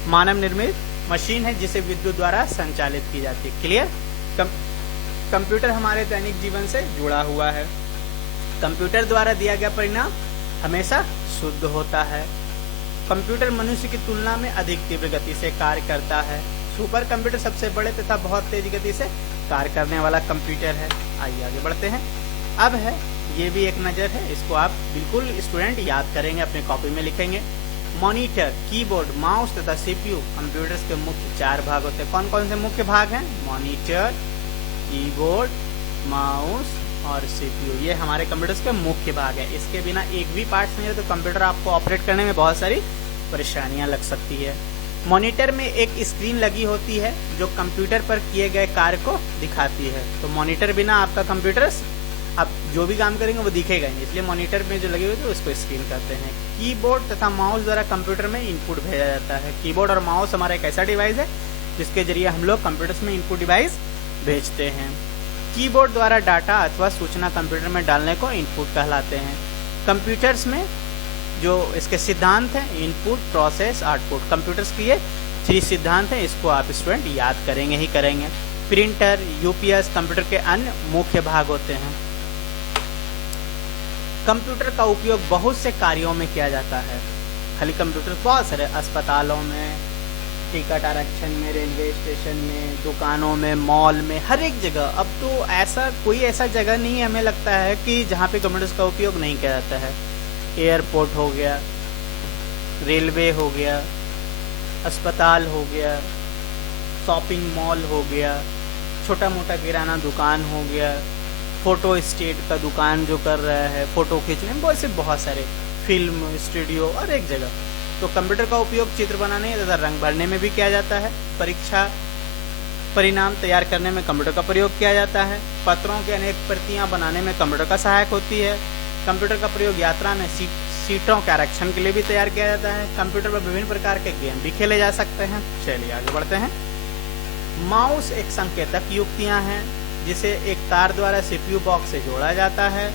मानव निर्मित मशीन है जिसे विद्युत द्वारा संचालित की जाती है। क्लियर। कंप्यूटर हमारे दैनिक जीवन से जुड़ा हुआ है। कंप्यूटर द्वारा दिया गया परिणाम हमेशा शुद्ध होता है। कंप्यूटर मनुष्य की तुलना में अधिक तीव्र गति से कार्य करता है। सुपर कंप्यूटर सबसे बड़े तथा बहुत तेज गति से कार्य करने वाला कंप्यूटर है। आइए आगे बढ़ते हैं। अब है, ये भी एक नज़र है, इसको आप बिल्कुल स्टूडेंट याद करेंगे, अपने कॉपी में लिखेंगे। मॉनिटर, कीबोर्ड, माउस तथा सीपीयू कंप्यूटर्स के मुख्य 4 भाग होते हैं। कौन कौन से मुख्य भाग हैं, मॉनिटर, कीबोर्ड, माउस और सीपीयू, ये हमारे कंप्यूटर्स के मुख्य भाग है। इसके बिना एक भी पार्ट नहीं है तो कंप्यूटर आपको ऑपरेट करने में बहुत सारी परेशानियां लग सकती है। मॉनिटर में एक स्क्रीन लगी होती है जो कंप्यूटर पर किए गए कार्य को दिखाती है। तो मॉनिटर बिना आपका कंप्यूटर आप जो भी काम करेंगे वो दिखेगा नहीं, इसलिए मॉनिटर में जो लगी हुई है उसको स्क्रीन कहते हैं। कीबोर्ड तथा माउस द्वारा कंप्यूटर में इनपुट भेजा जाता है। कीबोर्ड और माउस हमारा एक ऐसा डिवाइस है जिसके जरिए हम लोग कंप्यूटर्स में इनपुट डिवाइस भेजते हैं। कीबोर्ड द्वारा डाटा अथवा सूचना कंप्यूटर में डालने को इनपुट कहलाते हैं। कंप्यूटर्स में जो इसके सिद्धांत हैं, इनपुट, प्रोसेस, आउटपुट, कंप्यूटर्स के ये 3 सिद्धांत हैं। इसको आप स्टूडेंट याद करेंगे ही करेंगे। प्रिंटर, यूपीएस कंप्यूटर के अन्य मुख्य भाग होते हैं। कंप्यूटर का उपयोग बहुत से कार्यों में किया जाता है। खाली कंप्यूटर बहुत सारे अस्पतालों में, टिकट आरक्षण में, रेलवे स्टेशन में, दुकानों में, मॉल में, हर एक जगह। अब तो कोई ऐसा जगह नहीं है हमें लगता है कि जहाँ पे कंप्यूटर्स का उपयोग नहीं किया जाता है। एयरपोर्ट हो गया, रेलवे हो गया, अस्पताल हो गया, शॉपिंग मॉल हो गया, छोटा मोटा किराना दुकान हो गया, फोटो स्टेट का दुकान जो कर रहा है, फोटो खींचने में, बहुत सारे फिल्म स्टूडियो और एक जगह। तो कंप्यूटर का उपयोग चित्र बनाने तथा रंग भरने में भी किया जाता है। परीक्षा परिणाम तैयार करने में कंप्यूटर का प्रयोग किया जाता है। पत्रों की अनेक प्रतियां बनाने में कंप्यूटर का सहायक होती है। कंप्यूटर का प्रयोग यात्रा में सीटों के आरक्षण के लिए भी तैयार किया जाता है। कंप्यूटर पर विभिन्न प्रकार के गेम भी खेले जा सकते हैं। चलिए आगे बढ़ते हैं। माउस एक संकेतक युक्तियां हैं जिसे एक तार द्वारा सीपीयू बॉक्स से जोड़ा जाता है।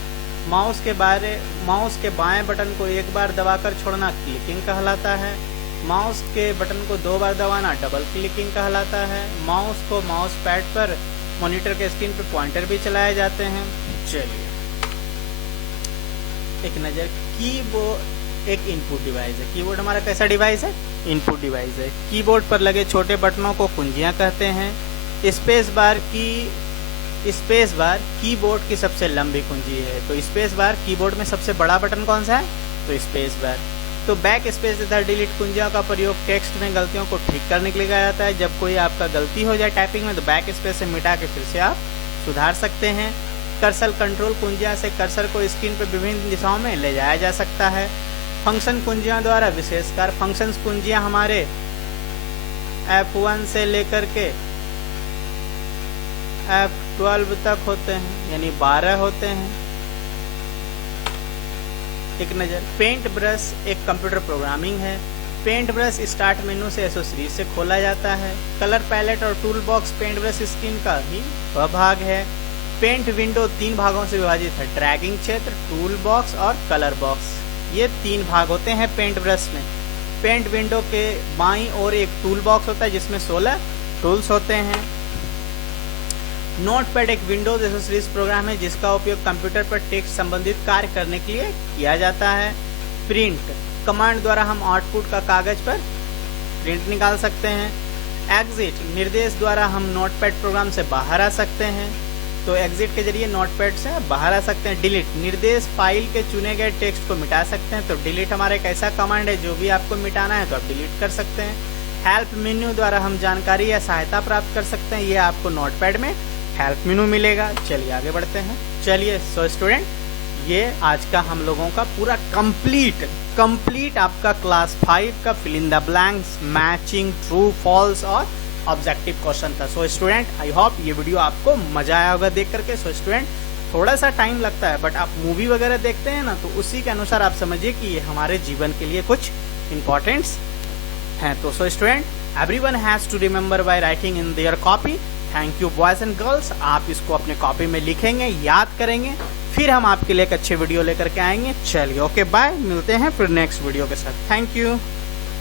माउस के बाएं बटन को एक बार दबाकर छोड़ना क्लिकिंग कहलाता है। माउस के बटन को 2 बार दबाना डबल क्लिकिंग कहलाता है। माउस को माउस पैड पर मॉनिटर के स्क्रीन पर पॉइंटर भी चलाए जाते हैं। चलिए एक नज़र। कीबोर्ड एक इनपुट डिवाइस है। कीबोर्ड हमारा कैसा डिवाइस है? इनपुट डिवाइस है। कीबोर्ड पर लगे छोटे बटनों को कुंजियां कहते हैं। स्पेस बार कीबोर्ड की सबसे लंबी कुंजी है। तो स्पेस बार कीबोर्ड में सबसे बड़ा बटन कौन सा है? तो स्पेस बार। तो बैक स्पेस तथा डिलीट कुंजियों का प्रयोग टेक्स्ट में गलतियों को ठीक करने के लिए किया जाता है। जब कोई आपका गलती हो जाए टाइपिंग में तो बैक स्पेस से मिटा के फिर से आप सुधार सकते हैं। कर्सर कंट्रोल कुंजियां से कर्सर को स्क्रीन पर विभिन्न दिशाओं में ले जाया जा सकता है। फंक्शन कुंजियां द्वारा विशेषकर फंक्शंस कुंजियां हमारे F1 से लेकर के F12 तक होते हैं, यानी 12 होते हैं। एक नज़र। पेंट ब्रश एक कंप्यूटर प्रोग्रामिंग है। पेंट ब्रश स्टार्ट मेनू से एसोसीरीज से खोला जाता है। कलर पैलेट और tool box paint brush screen का ही वह भाग है। पेंट विंडो 3 भागों से विभाजित है। ड्रैगिंग क्षेत्र, टूल बॉक्स और कलर बॉक्स, ये 3 भाग होते हैं पेंट ब्रश में। पेंट विंडो के बाईं ओर एक टूल बॉक्स होता है जिसमें 16 टूल्स होते हैं। नोटपैड एक विंडोज एसोसीरीज प्रोग्राम है जिसका उपयोग कंप्यूटर पर टेक्स्ट संबंधित कार्य करने के लिए किया जाता है। प्रिंट कमांड द्वारा हम आउटपुट का कागज पर प्रिंट निकाल सकते हैं। एग्जिट निर्देश द्वारा हम नोटपैड प्रोग्राम से बाहर आ सकते हैं। तो एग्जिट के जरिए नोटपैड से बाहर आ सकते हैं। डिलीट निर्देश फाइल के चुने गए टेक्स्ट को मिटा सकते हैं। तो डिलीट हमारा एक ऐसा कमांड है जो भी आपको मिटाना है तो आप डिलीट कर सकते हैं। हेल्प मेन्यू द्वारा हम जानकारी या सहायता प्राप्त कर सकते हैं। ये आपको नोटपैड में हेल्प मेनू मिलेगा। चलिए आगे बढ़ते हैं। चलिए सो स्टूडेंट, ये आज का हम लोगों का पूरा कंप्लीट आपका क्लास 5 का fill in the blanks, matching, true, false और ऑब्जेक्टिव क्वेश्चन था। सो स्टूडेंट, आई होप ये वीडियो आपको मजा आया होगा देख करके। सो स्टूडेंट, थोड़ा सा टाइम लगता है बट आप मूवी वगैरह देखते हैं ना, तो उसी के अनुसार आप समझिए कि ये हमारे जीवन के लिए कुछ इम्पोर्टेंट्स हैं। तो so student, everyone has to remember by writing in their copy. Thank you boys and girls. आप इसको अपने कॉपी में लिखेंगे, याद करेंगे, फिर हम आपके लिए एक अच्छे वीडियो लेकर के आएंगे। चलिए ओके बाय, मिलते हैं फिर नेक्स्ट वीडियो के साथ। Thank you.